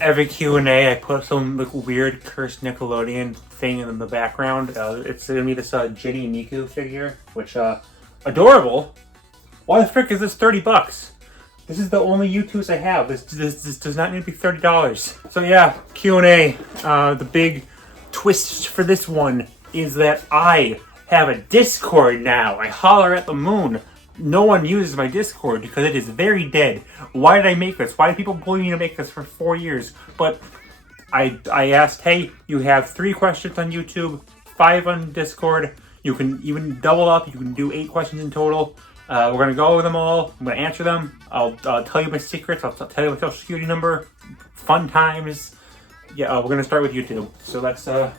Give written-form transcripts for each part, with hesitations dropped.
Every Q&A, I put some like weird cursed Nickelodeon thing in the background. It's gonna be this Ginny and Miku figure, which adorable. Why the frick is this $30? This is the only U2s I have. This does not need to be $30. So yeah, Q&A. The big twist for this one is that I have a Discord now. I holler at the moon. No one uses my Discord because it is very dead. Why did I make this? Why did people bully me to make this for 4 years? But I asked, hey, you have 3 questions on YouTube, 5 on Discord. You can even double up. You can do 8 questions in total. We're going to go over them all. I'm going to answer them. I'll tell you my secrets. I'll tell you my social security number. Fun times. Yeah, we're going to start with YouTube. So let's go.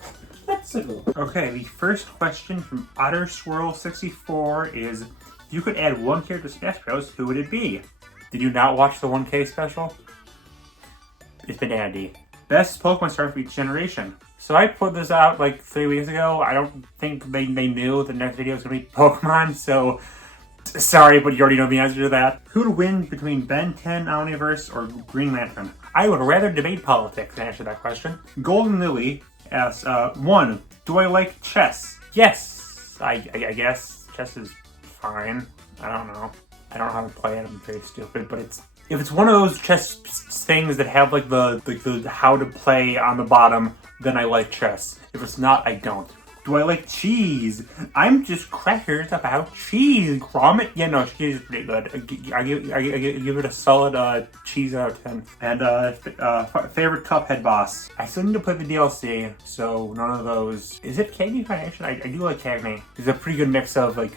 Okay, the first question from Otter Swirl 64 is, if you could add one character to Smash Bros, who would it be? Did you not watch the 1K special? It's been Andy. Best Pokemon star for each generation. So I put this out like 3 weeks ago. I don't think they knew the next video was going to be Pokemon, so sorry, but you already know the answer to that. Who would win between Ben 10 Omniverse or Green Lantern? I would rather debate politics to answer that question. Golden Lily asks, 1, do I like chess? Yes, I guess chess is fine. I don't know how to play it. I'm very stupid, but if it's one of those chess things that have like the how to play on the bottom, then I like chess. If it's not, I don't. Do I like cheese? I'm just crackers about cheese. Grommet? Yeah, no, cheese is pretty good. I give it a solid cheese out of 10. And favorite Cuphead boss. I still need to play the DLC, so none of those. Is it Cagney Foundation? I do like Cagney. It's a pretty good mix of like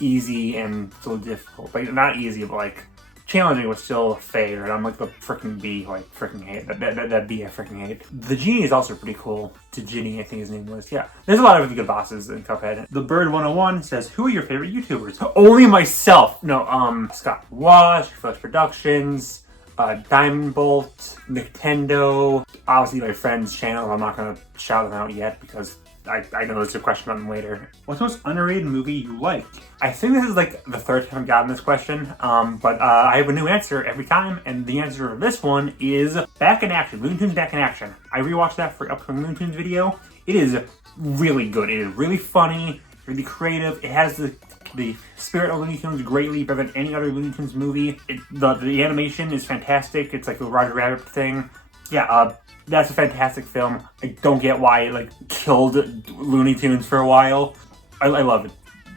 easy and still difficult. Like not easy, but like challenging, but still fair. And I'm like the freaking B, like freaking hate that B I freaking hate. The Genie is also pretty cool. To Ginny, I think his name was. Yeah, there's a lot of really good bosses in Cuphead. The Bird 101 says, "Who are your favorite YouTubers?" Only myself. No, Scott Wash, Flesh Productions, Diamond Bolt, Nintendo. Obviously, my friend's channel. I'm not gonna shout them out yet because I know there's a question on them later. What's the most underrated movie you liked? I think this is like the 3rd time I've gotten this question, but I have a new answer every time, and the answer for this one is Back in Action, Looney Tunes Back in Action. I rewatched that for upcoming Looney Tunes video. It is really good. It is really funny, really creative. It has the spirit of Looney Tunes greatly better than any other Looney Tunes movie. The animation is fantastic. It's like the Roger Rabbit thing. Yeah, that's a fantastic film. I don't get why it like killed Looney Tunes for a while. I love it.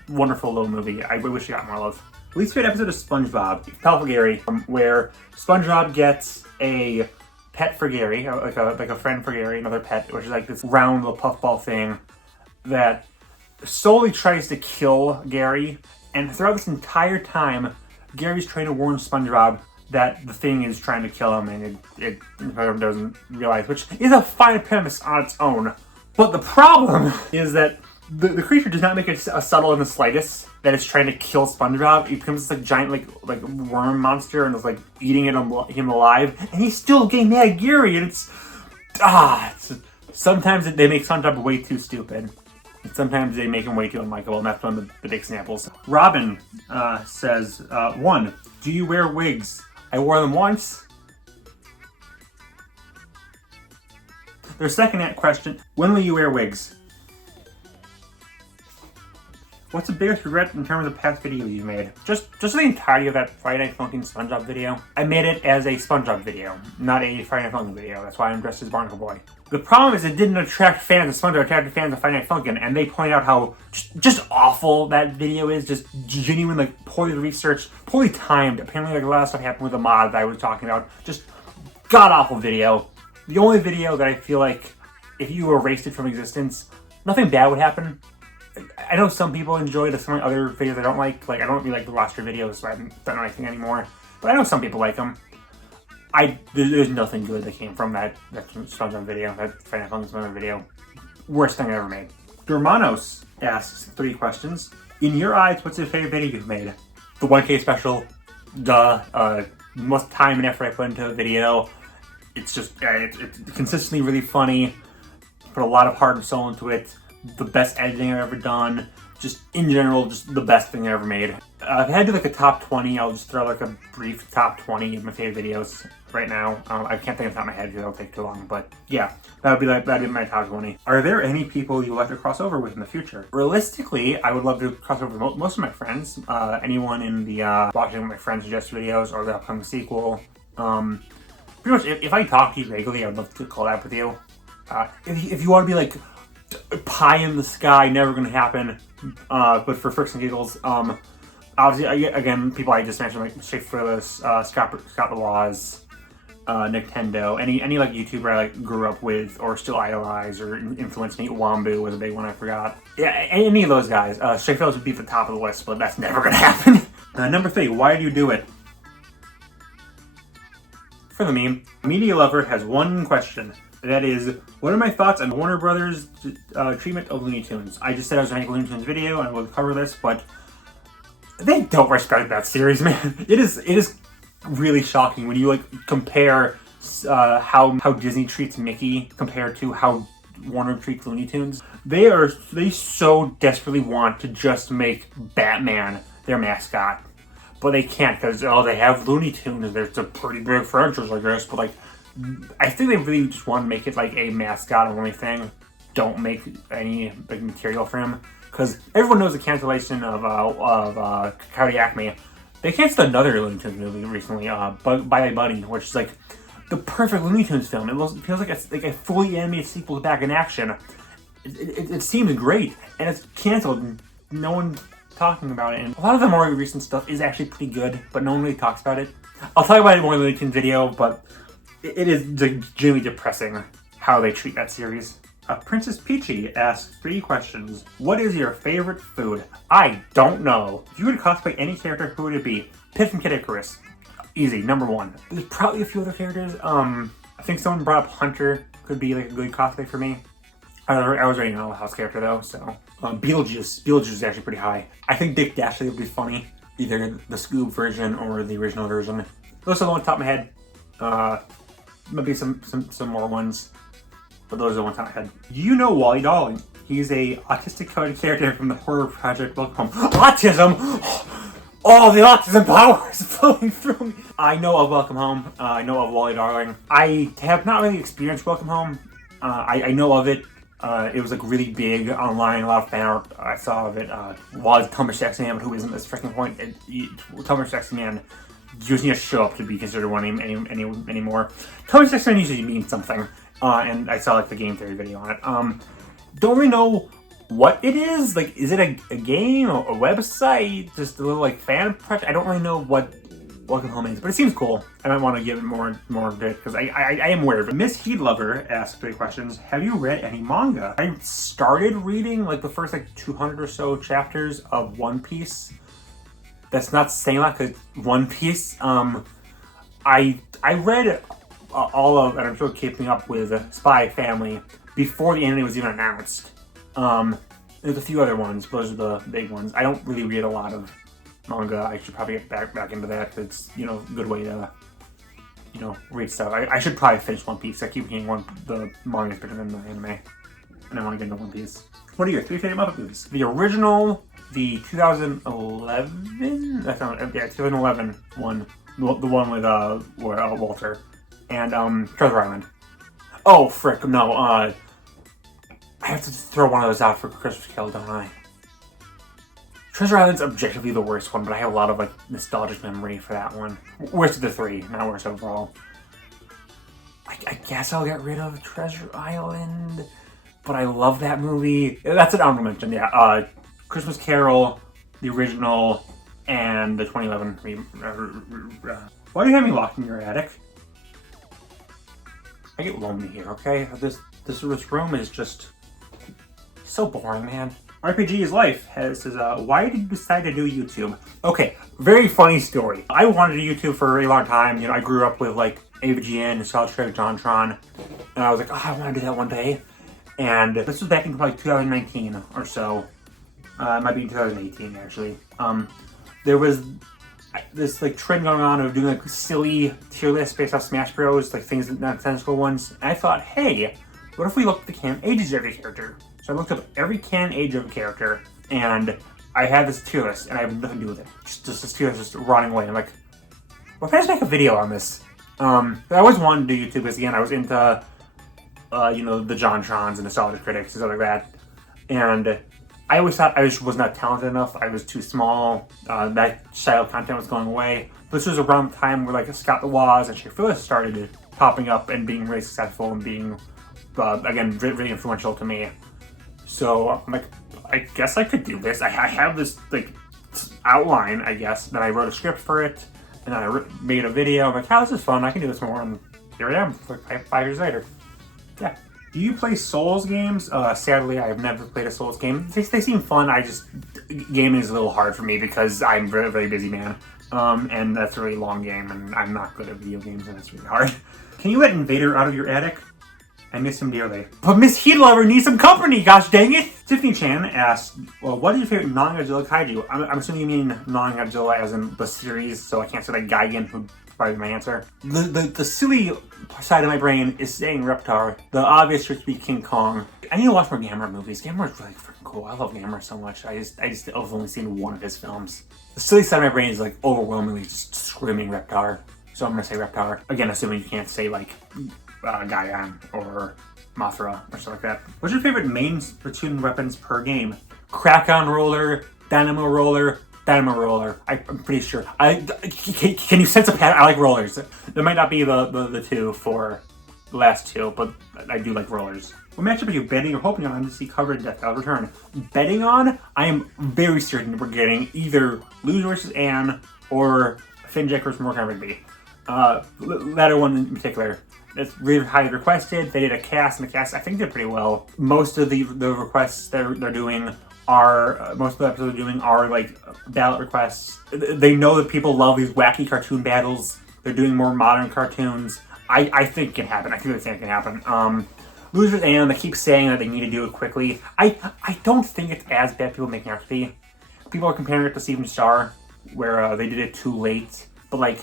Wonderful little movie. I wish it got more love. Least favorite episode of SpongeBob, Pal for Gary, where SpongeBob gets a pet for Gary, like a friend for Gary, another pet, which is like this round little puffball thing that solely tries to kill Gary. And throughout this entire time, Gary's trying to warn SpongeBob that the thing is trying to kill him, and it doesn't realize, which is a fine premise on its own. But the problem is that the creature does not make it subtle in the slightest that it's trying to kill SpongeBob. It becomes this like giant like worm monster and is like eating him alive, and he's still getting mad at Gary, and sometimes they make SpongeBob way too stupid. And sometimes they make him way too unlikable, and that's one of the big examples. Robin says, 1, do you wear wigs? I wore them once. Their second question, when will you wear wigs? What's the biggest regret in terms of past videos you've made? Just the entirety of that Friday Night Funkin' SpongeBob video. I made it as a SpongeBob video, not a Friday Night Funkin' video. That's why I'm dressed as Barnacle Boy. The problem is it didn't attract fans of SpongeBob, it attracted fans of Friday Night Funkin', and they point out how just awful that video is, just genuine, like, poorly researched, poorly timed. Apparently, like, a lot of stuff happened with the mod that I was talking about. Just god-awful video. The only video that I feel like, if you erased it from existence, nothing bad would happen. I know some people enjoy some other videos I don't like. Like, I don't really like the roster videos, so I haven't done anything anymore. But I know some people like them. There's nothing good that came from that SpongeBob video, that Friday Night Funkin' SpongeBob video. Worst thing I ever made. Germanos asks 3 questions. In your eyes, what's your favorite video you've made? The 1K special. Most time and effort I put into a video. It's just, it's consistently really funny. Put a lot of heart and soul into it. The best editing I've ever done. Just in general, just the best thing I ever made. If I had to do like a top 20, I'll just throw like a brief top 20 of my favorite videos right now. I can't think of the top of my head because that'll take too long, but yeah, that'd be my top 20. Are there any people you would like to cross over with in the future? Realistically, I would love to cross over with most of my friends. Anyone in the watching my friends suggest videos or the upcoming sequel. Pretty much, if I talk to you regularly, I would love to collab with you. If you want to be like pie in the sky, never gonna happen, but for fricks and giggles, obviously, again, people I just mentioned, like Shay Frillis, Scott the Laws, Nintendo, any like YouTuber I like grew up with or still idolize or influenced me. Wombu was a big one, I forgot. Yeah, any of those guys. Shay Frillis would be at the top of the list, but that's never gonna happen. Number 3, why do you do it? For the meme. Media Lover has one question. That is, what are my thoughts on Warner Brothers' treatment of Looney Tunes? I just said I was going to make a Looney Tunes video and we'll cover this, but they don't respect that series, man. It is really shocking when you like compare how Disney treats Mickey compared to how Warner treats Looney Tunes. They so desperately want to just make Batman their mascot, but they can't because they have Looney Tunes. There's a pretty big franchise, I guess, but like. I think they really just want to make it like a mascot only thing. Don't make any big material for him because everyone knows the cancellation of Coyote Acme. They canceled another Looney Tunes movie recently, Bye Bye Bunny, which is like the perfect Looney Tunes film. It feels like it's like a fully animated sequel to Back in Action. It seems great, and it's canceled. And no one's talking about it. And a lot of the more recent stuff is actually pretty good, but no one really talks about it. I'll talk about it more in the Looney Tunes video, but. It is genuinely depressing how they treat that series. Princess Peachy asks 3 questions. What is your favorite food? I don't know. If you would cosplay any character, who would it be? Pit from Kid Icarus. Easy, number 1. There's probably a few other characters. I think someone brought up Hunter. Could be like a good cosplay for me. I was already an Owl House character though, so. Beetlejuice. Beetlejuice is actually pretty high. I think Dick Dashley would be funny. Either the Scoob version or the original version. Those are the ones top of my head. Maybe some more ones, but those are the ones on my head. You know Wally Darling. He's a autistic coded character from the horror project Welcome Home. Autism! Oh, the autism power is flowing through me. I know of Welcome Home. I know of Wally Darling. I have not really experienced Welcome Home. I know of it. It was like really big online, a lot of fan art I saw of it. Wally's Tumblr Sexy Man, but who isn't at this freaking point? Tumblr Sexy Man. You just need to show up to be considered one anymore. Tumblr Sexy Man usually means something, and I saw like the game theory video on it. Don't really know what it is. Like, is it a game or a website? Just a little like fan project? I don't really know what Welcome Home is, but it seems cool. I might want to give it more of it because I am aware of it. Miss Heat Lover asks 3 questions. Have you read any manga? I started reading like the first like 200 or so chapters of One Piece. That's not saying a lot because One Piece. I read all of, and I'm still keeping up with Spy Family before the anime was even announced. There's a few other ones, but those are the big ones. I don't really read a lot of manga. I should probably get back into that. It's a good way to read stuff. I should probably finish One Piece. I keep hearing the manga is better than the anime, and I want to get into One Piece. What are your 3 favorite Muppet movies? The original. The 2011, 2011 one, the one with Walter, and Treasure Island. Oh frick, no, I have to throw one of those out for Christmas Carol, don't I? Treasure Island's objectively the worst one, but I have a lot of like nostalgic memory for that one. Worst of the 3, not worst overall. I guess I'll get rid of Treasure Island, but I love that movie. That's an honorable mention, yeah. Christmas Carol, the original, and the 2011 Why are you having me locked in your attic? I get lonely here, okay? This room is just so boring, man. RPG is Life says, why did you decide to do YouTube? Okay, very funny story. I wanted to do YouTube for a really long time. I grew up with like AVGN and Star Trek, JonTron, and I was like, oh, I want to do that one day. And this was back in like 2019 or so. It might be 2018 actually. There was this like trend going on of doing like silly tier lists based off Smash Bros, like things nonsensical ones. And I thought, hey, what if we looked at the canon ages of every character? So I looked up every canon age of a character, and I had this tier list, and I have nothing to do with it. Just this tier list just running away. I'm like, what if I just make a video on this? I always wanted to do YouTube because, again, I was into, the JonTrons and Nostalgia Critics and stuff like that. And I always thought I just was not talented enough. I was too small. That style of content was going away. This was around the time where, like, Scott the Woz and Shea Phyllis started popping up and being really successful and being, again, really influential to me. So I'm like, I guess I could do this. I have this, like, outline, I guess, that I wrote a script for it, and then I made a video. I'm like, oh, this is fun. I can do this more. And here I am, like 5 years later. Yeah. Do you play Souls games? Sadly, I've never played a Souls game. They seem fun. Gaming is a little hard for me because I'm a very, very busy man. And that's a really long game, and I'm not good at video games, and it's really hard. Can you let Invader out of your attic? I miss him dearly. But Miss Heat Lover needs some company, gosh dang it! Tiffany Chan asked, well, what is your favorite non-Godzilla kaiju? I'm assuming you mean non-Godzilla as in the series, so I can't say like Gigan, who provided my answer. The silly side of my brain is saying Reptar. The obvious should be King Kong. I need to watch more Gamera movies. Gamera's really freaking cool. I love Gamera so much. I just have only seen one of his films. The silly side of my brain is like overwhelmingly just screaming Reptar. So I'm gonna say Reptar. Again, assuming you can't say like Gaian or Mothra or stuff like that. What's your favorite main platoon weapons per game? Crack-on roller, dynamo roller, dynamo roller. I'm pretty sure. Can you sense a pattern? I like rollers. There might not be the two for the last two, but I do like rollers. What matchup are you betting or hoping on to see covered Death Battle return? Betting on? I am very certain we're getting either Luz versus Anne or Finjack versus Morgan Rigby. Latter one in particular. It's really highly requested. They did a cast, and the cast I think did pretty well. Most of the requests they're doing are most of the episodes they're doing are like ballot requests. They know that people love these wacky cartoon battles. They're doing more modern cartoons. I think it can happen. I think it can happen. Losers and they keep saying that they need to do it quickly. I don't think it's as bad people making out to be. People are comparing it to Steven Star, where they did it too late. But like,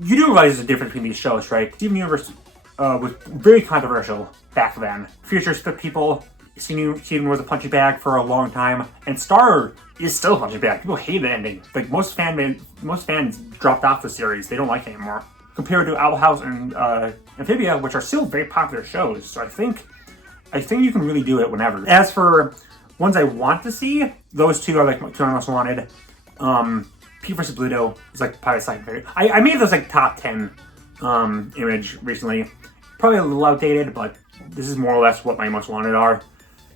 you do realize there's a difference between these shows, right? Steven Universe was very controversial back then. Future split people. Steven was a punching bag for a long time, and Star is still a punching bag. People hate the ending. Like most fans dropped off the series. They don't like it anymore. Compared to Owl House and Amphibia, which are still very popular shows. So I think you can really do it whenever. As for ones I want to see, those two are like two I most wanted. Pete vs. Bluto is like probably a second favorite. I made those like top 10 image recently. Probably a little outdated, but this is more or less what my most wanted are.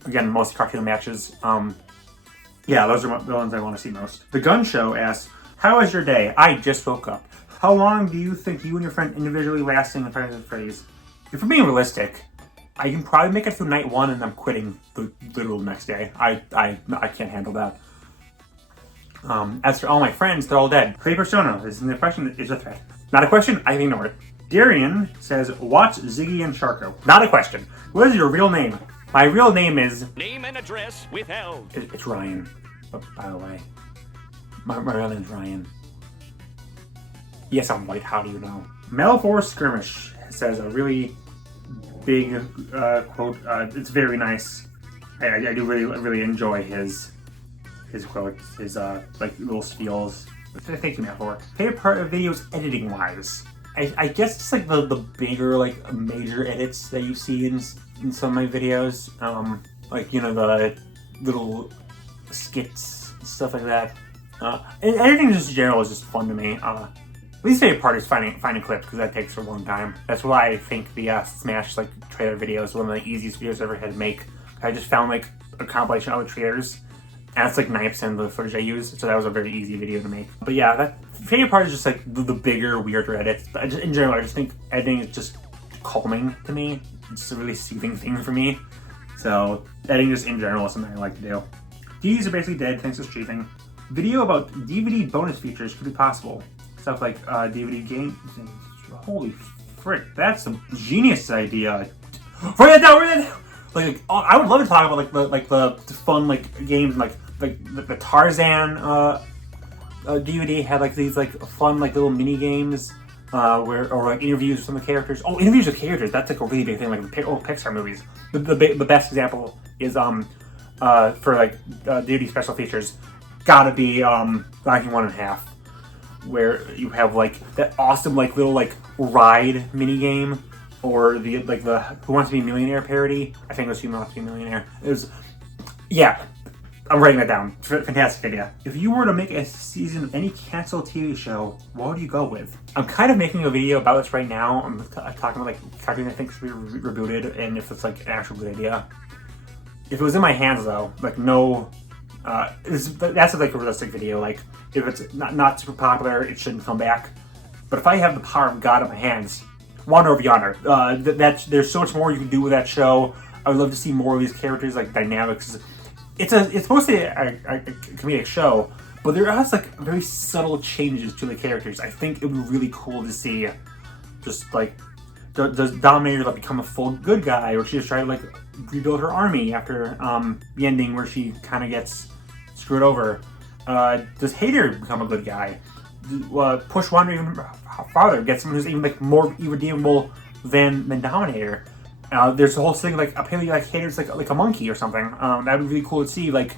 Again, most cartoon matches. Yeah, those are the ones I want to see most. The Gun Show asks, how was your day? I just woke up. How long do you think you and your friend individually lasting in Fridays at Freddy's? If we're being realistic, I can probably make it through night one and I'm quitting the literal next day. I can't handle that. As for all my friends, they're all dead. Clay Persona is an question that is a threat. Not a question, I ignore it. Darian says, what's Ziggy and Sharko? Not a question. What is your real name? My real name is... Name and address withheld. It's Ryan, by the way. My real name is Ryan. Yes, I'm white, how do you know? Mel4 Skirmish says a really big quote. It's very nice. I do really enjoy his quotes, his like little spiels. Thank you, Mel4. Favorite part of videos editing wise? I guess it's like the bigger like major edits that you see in some of my videos. Like, you know, the little skits, stuff like that. And editing just in general is just fun to me. Least favorite part is finding clips, because that takes a long time. That's why I think the Smash like trailer video is one of the easiest videos I ever had to make. I just found like a compilation of the trailers, and it's like 9% of the footage I used, so that was a very easy video to make. But yeah, that favorite part is just like the bigger, weirder edits. But in general, I just think editing is just calming to me. It's a really soothing thing for me. So editing just in general is something I like to do. DVDs are basically dead thanks to streaming. Video about DVD bonus features could be possible. Stuff like DVD games. Holy frick, that's a genius idea. Write that down. Like, I would love to talk about like the fun like games like the Tarzan DVD had like these like fun like little mini games or like interviews with some of the characters. Oh, interviews with characters. That's like a really big thing. Like the old Pixar movies. The best example is for like DVD special features. gotta be 91.5, where you have like that awesome like little like ride mini game, or the Who Wants to Be a Millionaire parody. I think it was Who Wants to Be a Millionaire. It was, yeah. I'm writing that down. Fantastic idea. If you were to make a season of any canceled TV show, what would you go with? I'm kind of making a video about this right now. I'm talking about like cartoons I think should be rebooted, and if it's like an actual good idea. If it was in my hands though, like no, that's like a realistic video. Like if it's not super popular, it shouldn't come back. But if I have the power of God in my hands, Wander Over Yonder. There's so much more you can do with that show. I would love to see more of these characters, like dynamics. It's mostly a comedic show, but there are like very subtle changes to the characters. I think it would be really cool to see, just like, does Dominator like become a full good guy, or she just try to like rebuild her army after the ending where she kind of gets screwed over? Does Hater become a good guy? Push Wander even farther, get someone who's even like more irredeemable than Dominator. There's a whole thing like apparently like Hater's like a monkey or something. That would be really cool to see like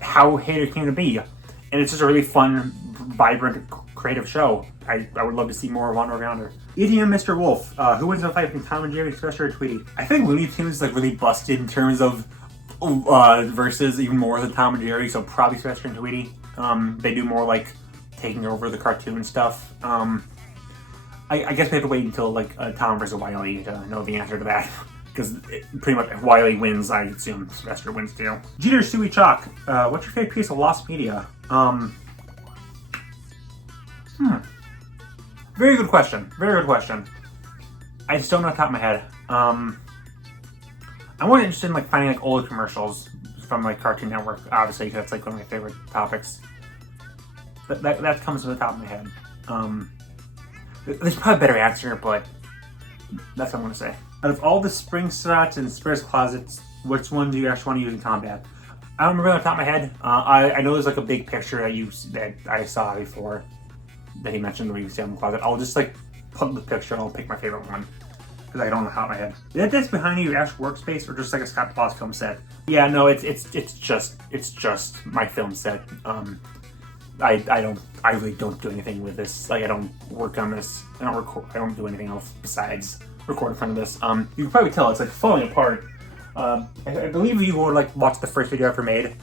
how Hater came to be, and it's just a really fun, vibrant, creative show. I would love to see more of Wander Over Yonder. EDM Mr. Wolf, who wins the fight between Tom and Jerry, Sylvester or Tweety? I think Looney Tunes is like really busted in terms of versus even more than Tom and Jerry, so probably Sylvester and Tweety. They do more like taking over the cartoon stuff. I guess we have to wait until like Tom versus Wile E to know the answer to that, because pretty much if Wile E wins, I assume Sylvester wins too. Jeter Suey Chalk, what's your favorite piece of lost media? Very good question. Very good question. I just don't know off the top of my head. I'm more interested in like finding like old commercials from like Cartoon Network, obviously, because that's like one of my favorite topics. That comes to the top of my head. There's probably a better answer, but that's what I'm going to say. Out of all the spring slots and spares closets, which one do you actually want to use in combat? I don't remember on the top of my head. I know there's like a big picture that I saw before that he mentioned where you see on the closet. I'll just like put the picture and I'll pick my favorite one, because I don't know how in my head. Is that desk behind you your actual workspace, or just like a Scott Plaza film set? Yeah, no, it's just my film set. I really don't do anything with this. Like, I don't work on this. I don't do anything else besides record in front of this. You can probably tell it's like falling apart. I believe if you would like watch the first video I ever made,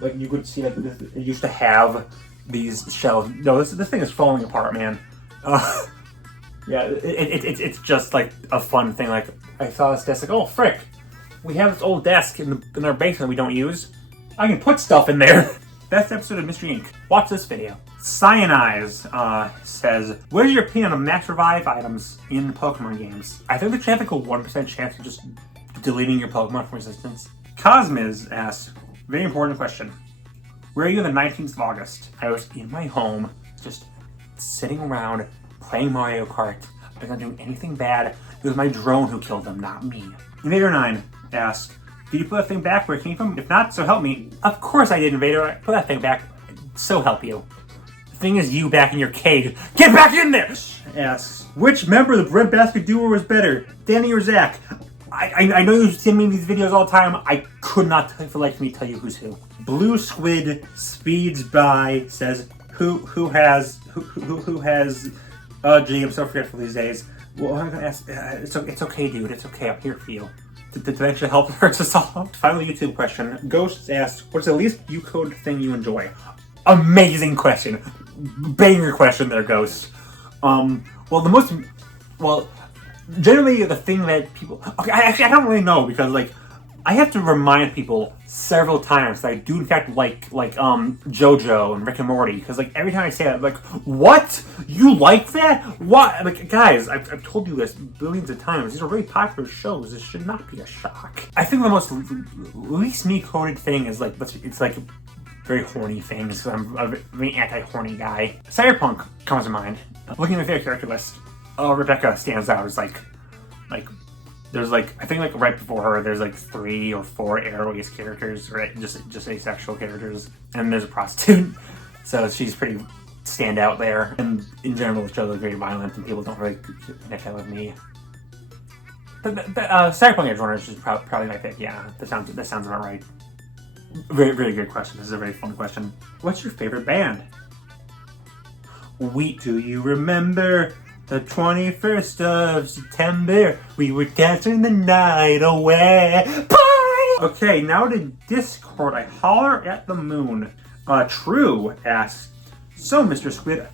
like you could see that it used to have these shelves. No, this thing is falling apart, man. Yeah, it's just like a fun thing. Like, I saw this desk, like, oh frick, we have this old desk in our basement we don't use. I can put stuff in there. Best episode of Mystery Inc. Watch this video. Cyanize says, what is your opinion on max revive items in Pokemon games? I think there should have like a 1% chance of just deleting your Pokemon from Resistance. Cosmiz asks, very important question. Where are you on the 19th of August? I was in my home, just sitting around, playing Mario Kart. I was not doing anything bad. It was my drone who killed them, not me. Invader9 asks, did you put that thing back where it came from? If not, so help me. Of course I did, Invader. I put that thing back. So help you. The thing is you back in your cage. Get back in there! Asks, which member of the breadbasket duo was better, Danny or Zach? I know you see me in these videos all the time. I could not, for like me, tell you who's who. Blue Squid speeds by says, who has? Gee, I'm so forgetful these days. Well, I'm gonna ask. It's okay, dude. It's okay. I'm here for you. Did that actually help her to solve? Final YouTube question. Ghosts asks, what's the least Ucode thing you enjoy? Amazing question. Banger question there, Ghost. Generally the thing that people... Okay, I don't really know, because, like, I have to remind people several times that I do, in fact, like JoJo and Rick and Morty, because, like, every time I say that, I'm like, what? You like that? What? Like, guys, I've told you this billions of times. These are very popular shows. This should not be a shock. I think the most least me-coded thing is, like, it's, like, very horny things. I'm a very anti-horny guy. Cyberpunk comes to mind. Looking at my favorite character list, Rebecca stands out as, like, there's like, I think like right before her, there's like 3 or 4 arrow-ace characters, right? Just asexual characters, and there's a prostitute. So she's pretty stand out there. And in general, the show is very violent, and people don't really connect that with me. But Cyberpunk Edge Runner is just probably my pick. Yeah, that sounds about right. Very, very good question. This is a very fun question. What's your favorite band? Do you remember the 21st of September? We were dancing the night away. Bye! Okay, now to Discord. I holler at the moon. True asks, so Mr. Squid,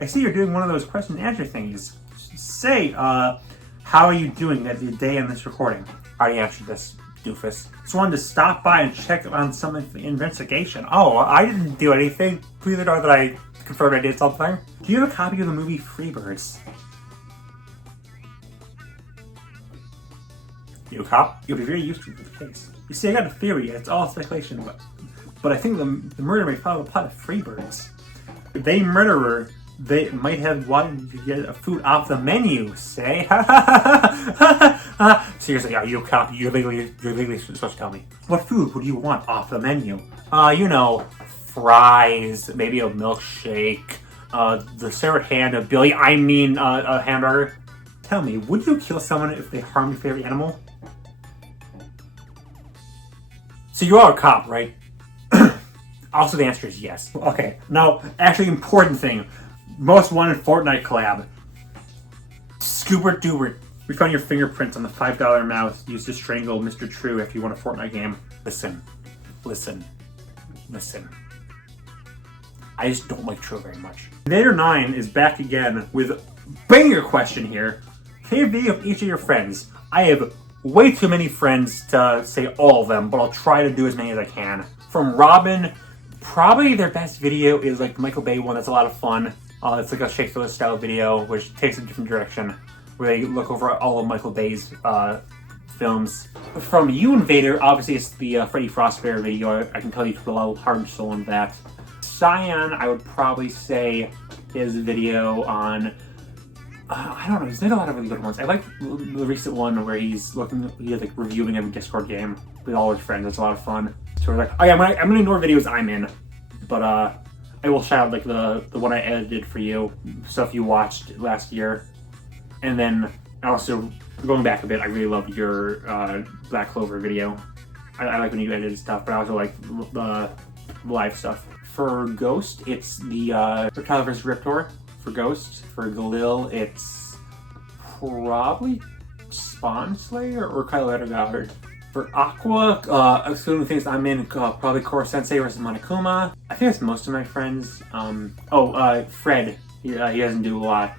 I see you're doing one of those question and answer things. Say, how are you doing at the day on this recording? I already answered this, doofus. Just wanted to stop by and check on some investigation. Oh, I didn't do anything. Please know that I confirmed I did something. Do you have a copy of the movie Freebirds? You cop? You'll be very useful to the case. You see, I got a theory. It's all speculation, but I think the murder may follow the plot of Freebirds. They murderer. They might have wanted to get a food off the menu, say? Seriously, you cop, you're legally supposed to tell me. What food would you want off the menu? You know, fries, maybe a milkshake, the severed hand of Billy, a hamburger. Tell me, would you kill someone if they harmed your favorite animal? So you are a cop, right? Also, the answer is yes. Okay, now, actually important thing. Most wanted Fortnite collab. Scoobert Doobert. We found your fingerprints on the $5 mouse used to strangle Mr. True after you won a Fortnite game. Listen. I just don't like True very much. Nader9 is back again with a banger question here. Favorite video of each of your friends. I have way too many friends to say all of them, but I'll try to do as many as I can. From Robin, probably their best video is like the Michael Bay one. That's a lot of fun. It's like a Shakespeare style video, which takes a different direction, where they look over all of Michael Bay's films. From You Invader, obviously it's the Freddy Frostbear video. I can tell you put a lot of heart and soul in that. Cyan, I would probably say his video on, I don't know, he's made a lot of really good ones. I like the recent one where he's like reviewing every Discord game with all his friends. That's a lot of fun. So we're like, oh yeah, I'm gonna ignore videos I'm in, but I will shout out like the one I edited for you, stuff you watched last year. And then also, going back a bit, I really loved your Black Clover video. I like when you edited stuff, but I also like the live stuff. For Ghost, it's the Reptile vs. Riptor. For Ghost. For Galil, it's probably Spawn Slayer or Kylo Edgar. For Aqua, assuming the things I'm in, probably Core Sensei versus Monokuma. I think that's most of my friends. Fred, he doesn't do a lot.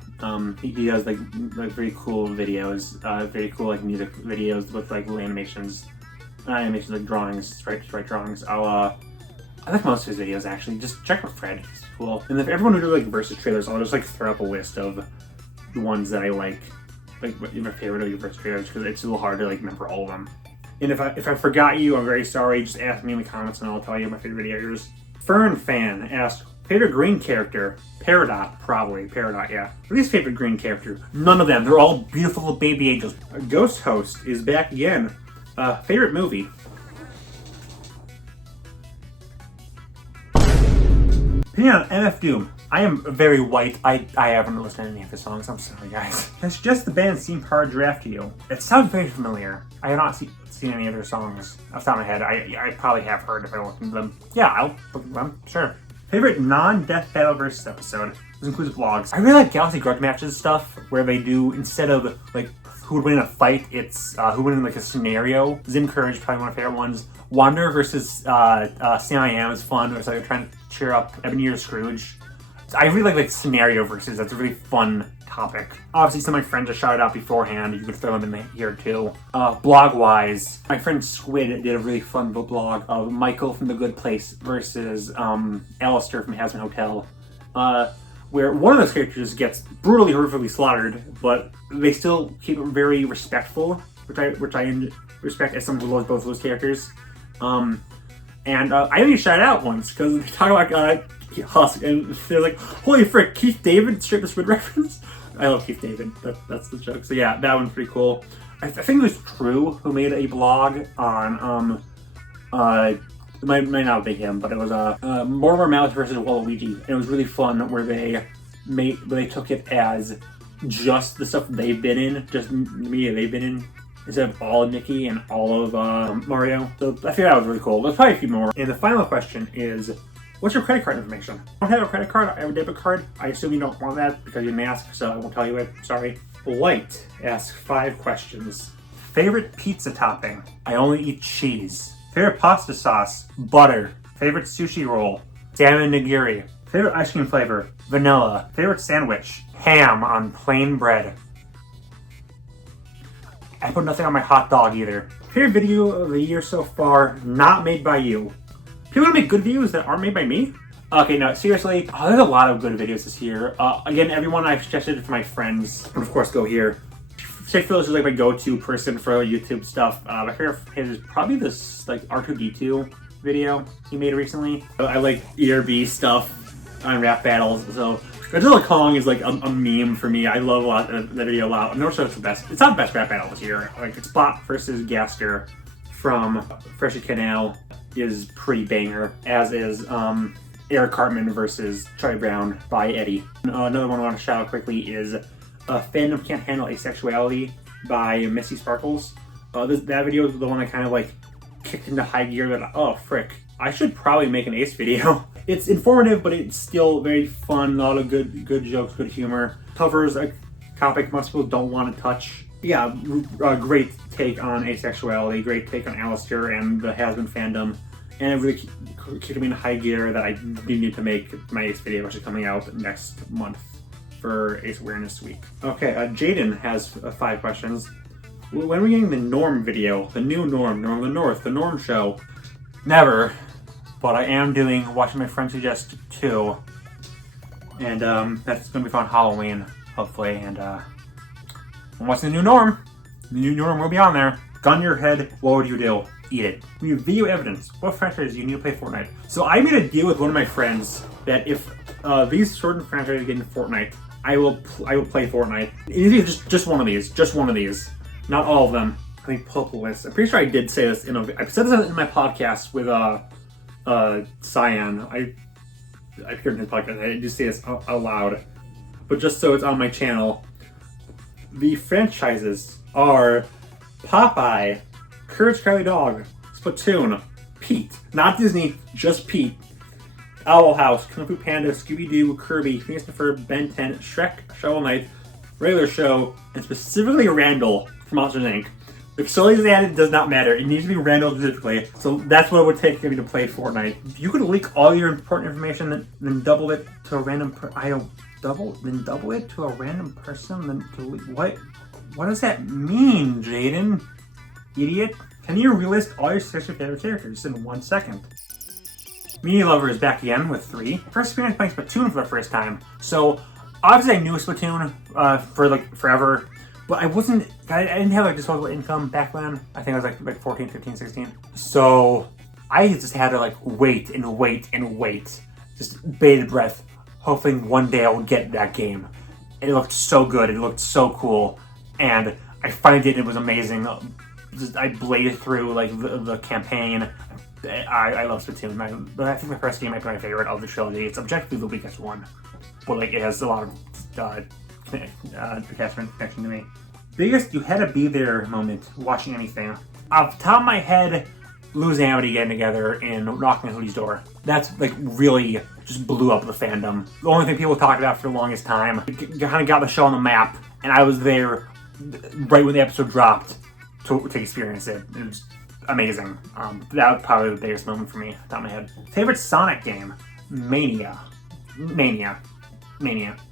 He does like very cool videos, very cool like music videos with like little animations, not animations like drawings, straight drawings. I like most of his videos actually. Just check out Fred, he's cool. And if everyone who do like versus trailers, I'll just like throw up a list of the ones that I like my favorite of your versus trailers, because it's a little hard to like remember all of them. And if I forgot you, I'm very sorry. Just ask me in the comments and I'll tell you my favorite videos. Fern Fan asked, favorite green character? Peridot, probably. Peridot, yeah. Least favorite green character? None of them. They're all beautiful little baby angels. Ghost Host is back again. Favorite movie? Opinion on MF Doom. I am very white. I haven't listened to any of his songs. I'm sorry, guys. Has just the band seemed hard draft to you? It sounds very familiar. I have not seen any of their songs off the top of my head. I probably have heard if I look into them. Yeah, I'll look at them. Sure. Favorite non-Death Battle versus episode? This includes vlogs. I really like Galaxy Grudge matches stuff where they do, instead of like who would win in a fight, it's who would win in like a scenario. Zim Courage, probably one of my favorite ones. Wander versus Sam I Am is fun. It's like trying to cheer up Ebenezer Scrooge. I really like scenario versus. That's a really fun topic. Obviously, some of my friends are shouted out beforehand. You could throw them in here too. Blog-wise, my friend Squid did a really fun blog of Michael from The Good Place versus Alistair from Hazbin Hotel, where one of those characters gets brutally, horrifically slaughtered, but they still keep it very respectful, which I respect as someone who loves both of those characters. And I only shout out once because they talk about Husk, and they're like, holy frick, Keith David, straight to Squid reference. I love Keith David, that's the joke. So yeah, that one's pretty cool. I think it was True who made a blog on, it might not be him, but it was Mortimer Mouse versus Waluigi, and it was really fun where they took it as just the stuff they've been in, just the media they've been in, instead of all of Mickey and all of Mario. So I think that was really cool. There's probably a few more. And the final question is, what's your credit card information? I don't have a credit card, I have a debit card. I assume you don't want that because you didn't ask, so I won't tell you it. Sorry. Light asks 5 questions. Favorite pizza topping? I only eat cheese. Favorite pasta sauce? Butter. Favorite sushi roll? Salmon nigiri. Favorite ice cream flavor? Vanilla. Favorite sandwich? Ham on plain bread. I put nothing on my hot dog either. Favorite video of the year so far, not made by you. People make good videos that aren't made by me? Okay, no, seriously, there's a lot of good videos this year. Again, everyone I've suggested for my friends, and of course go here. Jake Phillips is like my go-to person for YouTube stuff. My favorite of his is probably this like R2D2 video he made recently. I like ERB stuff on rap battles, so Godzilla Kong is like a meme for me. I love that video a lot. I'm not sure it's the best. It's not the best rap battle this year. Like it's Spot versus Gasker from Fresh QnA is pretty banger, as is Eric Cartman versus Charlie Brown by Eddie. Another one I want to shout out quickly is Fandom Can't Handle Asexuality by Missy Sparkles. That video is the one that kind of like kicked into high gear that, oh frick, I should probably make an Ace video. It's informative, but it's still very fun, a lot of good jokes, good humor. Covers a topic most people don't want to touch. Yeah, a great take on asexuality, great take on Alistair and the Has-Been fandom. And it really kicked me into high gear that I do need to make my Ace video, which is coming out next month for Ace Awareness Week. Okay, Jaden has 5 questions. When are we getting the Norm video? The new Norm, Norm of the North, the Norm show? Never, but I am doing Watching My Friends Suggest 2. And that's going to be fun Halloween, hopefully. And what's the new Norm? The new Norm will be on there. Gun your head, what would you do? Eat it. We have video evidence. What franchise do you need to play Fortnite? So I made a deal with one of my friends that if these certain franchises get into Fortnite, I will play Fortnite. It's just one of these, not all of them. Let me pull up the list. I'm pretty sure I did say this I said this in my podcast with Cyan. I appeared in his podcast. I did say this out loud, but just so it's on my channel, the franchises are Popeye, Courage Cowardly Dog, Splatoon, Pete, not Disney, just Pete, Owl House, Kung Fu Panda, Scooby-Doo, Kirby, Phineas and Ferb, Ben 10, Shrek, Shovel Knight, Regular Show, and specifically Randall from Monsters Inc. If Sully's added, it does not matter. It needs to be Randall specifically. So that's what it would take for me to play Fortnite. You could leak all your important information, then double it to a random double it to a random person, then delete. What does that mean, Jaden? Idiot. Can you relist all your 6 favorite characters in 1 second? Media Lover is back again with 3. First experience playing Splatoon for the first time. So obviously I knew Splatoon for like forever, but I didn't have like disposable income back then. I think I was like 14, 15, 16. So I just had to like wait. Just bated breath, hopefully one day I would get that game. It looked so good, it looked so cool, and I finally did. It was amazing. I blazed through like the campaign. I love Splatoon. But I think the first game might be my favorite of the trilogy. It's objectively the weakest one, but like it has a lot of attachment connection to me. Biggest you had to be there moment watching anything. Off the top of my head, Lou and Amity getting together and knocking on Hootie's door. That's like really just blew up the fandom. The only thing people talked about for the longest time. It kind of got the show on the map, and I was there right when the episode dropped to experience it. It was amazing. That was probably the biggest moment for me, off the top of my head. Favorite Sonic game? Mania.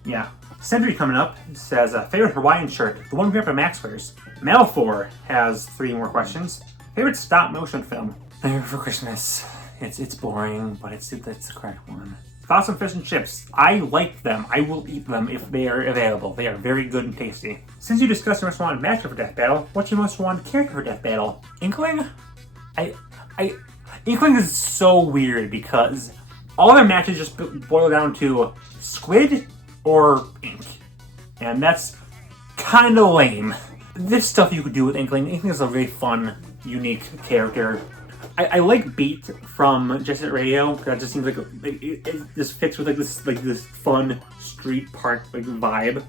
Yeah. Sentry coming up says, favorite Hawaiian shirt? The one Grandpa Max wears. Malfor has 3 more questions. Favorite stop motion film? Nightmare for Christmas. It's boring, but it's the correct one. Thoughts on fish and chips? I like them. I will eat them if they are available. They are very good and tasty. Since you discussed your most wanted matchup for Death Battle, what's your most wanted character for Death Battle? Inkling? Inkling is so weird because all their matches just boil down to squid or ink. And that's kind of lame. There's stuff you could do with Inkling. Inkling is a very fun, unique character. I like Beat from Jet Set Radio. That just seems like it just fits with like this fun street park like vibe.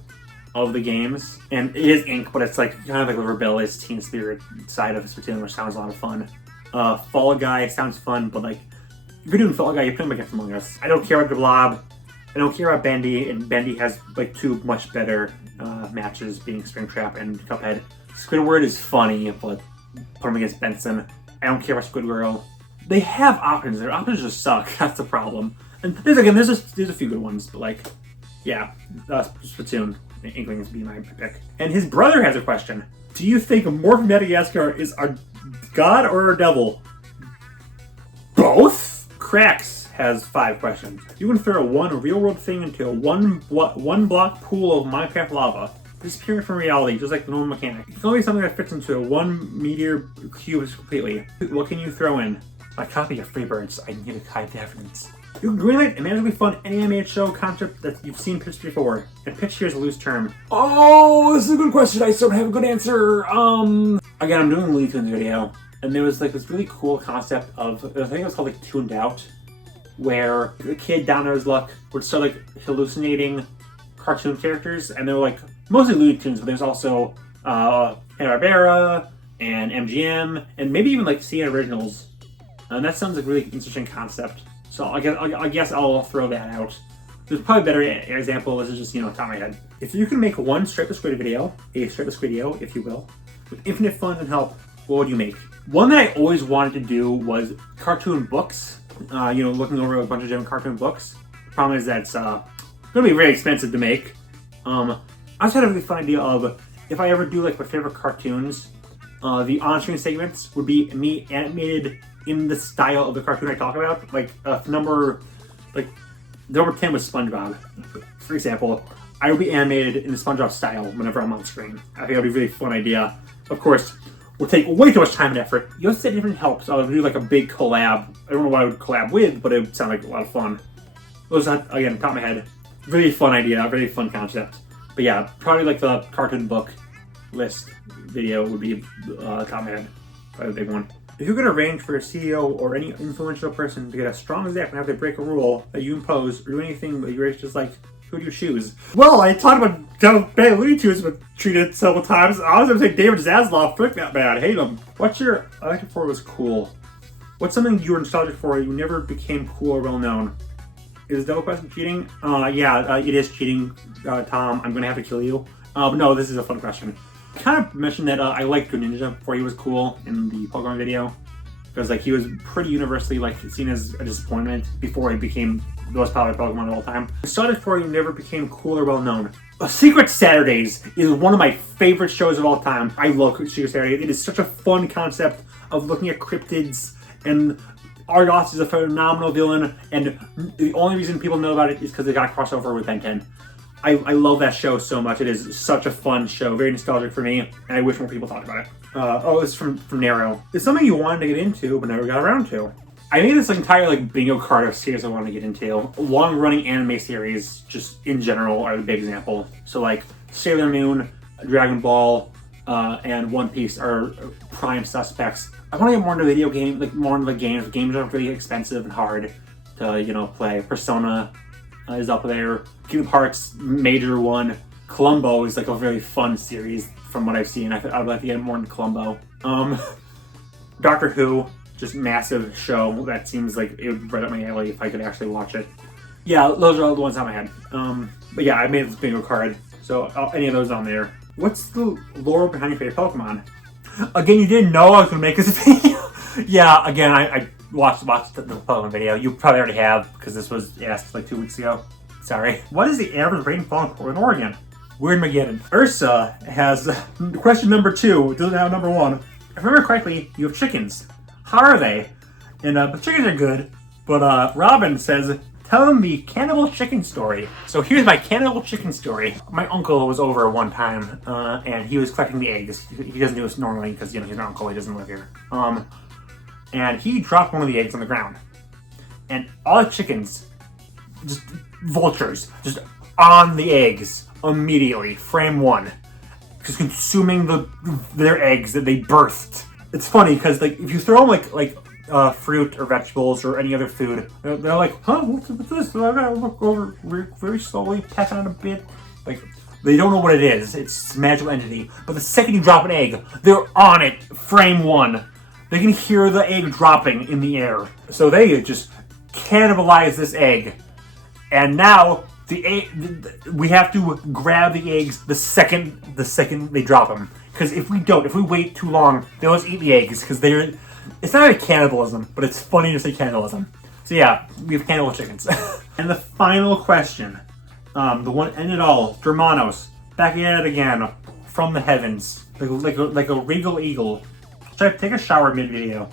of the games, and it is ink, but it's like kind of like the rebellious teen spirit side of Splatoon, which sounds a lot of fun. Fall Guy sounds fun, but like if you're doing Fall Guy, you're playing against Among Us. I don't care about the Blob. I don't care about Bendy, and Bendy has like two much better matches, being Springtrap and Cuphead. Squidward is funny, but put him against Benson. I don't care about Squidward. They have options. Their options just suck. That's the problem. And there's a few good ones, but like, yeah, Splatoon. Inklings be my pick. And his brother has a question. Do you think Morph Madagascar is a god or a devil? Both? Cracks has 5 questions. You can throw one real-world thing into a one-block pool of Minecraft lava, disappearing from reality, just like the normal mechanic. It can only be something that fits into a 1 meter cube completely. What can you throw in? A copy of Freebirds. I need to hide the evidence. You can greenlight a magically fun animated show concept that you've seen pitched before, and pitch here is a loose term. Oh, this is a good question. I still don't have a good answer. Again, I'm doing a Looney Tunes video, and there was like this really cool concept of, I think it was called like Tuned Out, where the kid down on his luck would start like hallucinating cartoon characters, and they were like mostly Looney Tunes, but there's also Hanna-Barbera and MGM, and maybe even like CN Originals. And that sounds like a really interesting concept. So I guess I'll throw that out. There's probably a better example. This is just, top of my head. If you can make one Stripe the Squid video, if you will, with infinite funds and help, what would you make? One that I always wanted to do was cartoon books. Looking over a bunch of different cartoon books. The problem is that it's going to be very expensive to make. I also had a really fun idea of, if I ever do like my favorite cartoons, the on-screen segments would be me animated in the style of the cartoon I talk about. Like number 10 was SpongeBob. For example, I would be animated in the SpongeBob style whenever I'm on screen. I think that would be a really fun idea. Of course, it would take way too much time and effort. You also said different help, so I would do like a big collab. I don't know what I would collab with, but it would sound like a lot of fun. Those are, again, top of my head. Really fun idea, really fun concept. But yeah, probably like the cartoon book list video would be top of my head. Probably the big one. If you could arrange for a CEO or any influential person to get a strong zap and have to break a rule that you impose or do anything that you're just like, who do you choose? Well, I talked about bad Looney Tunes, but treated several times. I was going to say David Zaslav. Frick that bad. I hate him. What's your elected for was cool? What's something you were nostalgic for you never became cool or well known? Is Double Quest cheating? Yeah, it is cheating, Tom. I'm going to have to kill you. But no, this is a fun question. I kind of mentioned that I liked Greninja before he was cool in the Pokemon video, because like he was pretty universally like seen as a disappointment before he became the most popular Pokemon of all time. Nostalgic for you never became cool or well known. Secret Saturdays is one of my favorite shows of all time. I love Secret Saturdays. It is such a fun concept of looking at cryptids, and Argos is a phenomenal villain, and the only reason people know about it is because they got a crossover with Ben 10. I love that show so much. It is such a fun show, very nostalgic for me, and I wish more people talked about it. It's from Nero. It's something you wanted to get into, but never got around to. I made this entire bingo card of series I wanted to get into. Long-running anime series, just in general, are the big example. So like Sailor Moon, Dragon Ball, and One Piece are prime suspects. I want to get more into video game, more into the games. Games are really expensive and hard to play. Persona is up there. Kingdom Hearts, major one. Columbo is like a very fun series from what I've seen. I'd like to get more into Columbo. Doctor Who, just massive show that seems like it would right up my alley if I could actually watch it. Yeah, those are all the ones on my head. But yeah, I made this bingo card, so any of those on there. What's the lore behind your favorite Pokemon? Again, you didn't know I was gonna make this video. Yeah, again, I watched the Pokemon video. You probably already have, because this was asked like 2 weeks ago. Sorry. What is the average rainfall in Portland, Oregon? Weird Mageddon. Ursa has question number 2. It doesn't have number 1. If I remember correctly, you have chickens. How are they? And the chickens are good, but Robin says, tell them the cannibal chicken story. So here's my cannibal chicken story. My uncle was over one time, and he was collecting the eggs. He doesn't do this normally because he's an uncle. He doesn't live here. And he dropped one of the eggs on the ground, and all the chickens, just vultures, just on the eggs immediately. Frame 1, just consuming their eggs that they birthed. It's funny because if you throw them fruit or vegetables or any other food, they're like, huh, what's this? I gotta look over very slowly, peck on it a bit. They don't know what it is. It's a magical entity. But the second you drop an egg, they're on it. Frame one. They can hear the egg dropping in the air. So they just cannibalize this egg. And now we have to grab the eggs the second they drop them. Because if we wait too long, they'll just eat the eggs. Because it's not really cannibalism, but it's funny to say cannibalism. So yeah, we have cannibal chickens. And the final question, the one end it all, Germanos, back at it again, from the heavens, like a regal eagle. Should I take a shower mid-video?